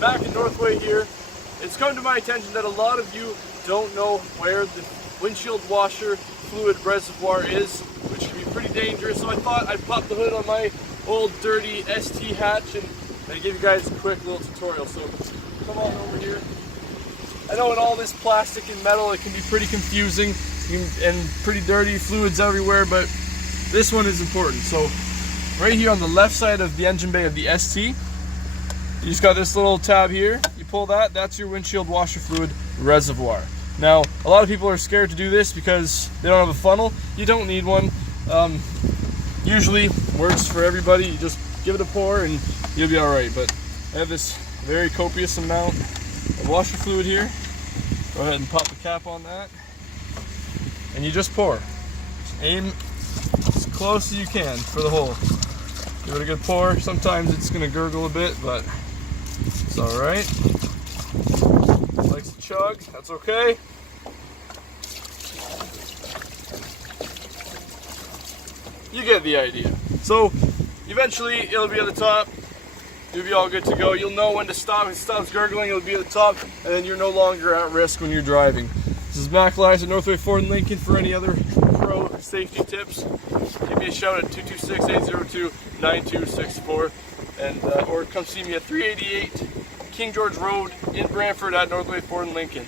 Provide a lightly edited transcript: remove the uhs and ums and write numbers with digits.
back in Northway here. It's come to my attention that a lot of you don't know where the windshield washer fluid reservoir is, which can be pretty dangerous. So I thought I'd pop the hood on my old dirty ST hatch and give you guys a quick little tutorial. So come on over here. I know in all this plastic and metal it can be pretty confusing and pretty dirty, fluids everywhere, but this one is important. So right here on the left side of the engine bay of the ST, you just got this little tab here. You pull that, that's your windshield washer fluid reservoir. Now, a lot of people are scared to do this because they don't have a funnel. You don't need one. Usually works for everybody. You just give it a pour and you'll be all right. But I have this very copious amount of washer fluid here. Go ahead and pop the cap on that. And you just pour. Just aim as close as you can for the hole. Give it a good pour. Sometimes it's gonna gurgle a bit, but it's all right. Likes to chug, that's okay. You get the idea. So eventually it'll be at the top. You'll be all good to go. You'll know when to stop. If it stops gurgling, it'll be at the top, and then you're no longer at risk when you're driving. This is Mac Lies at Northway Ford in Lincoln. For any other pro safety tips, give me a shout at 226-802-9264, and or come see me at 388 King George Road in Brantford at Northway Ford in Lincoln.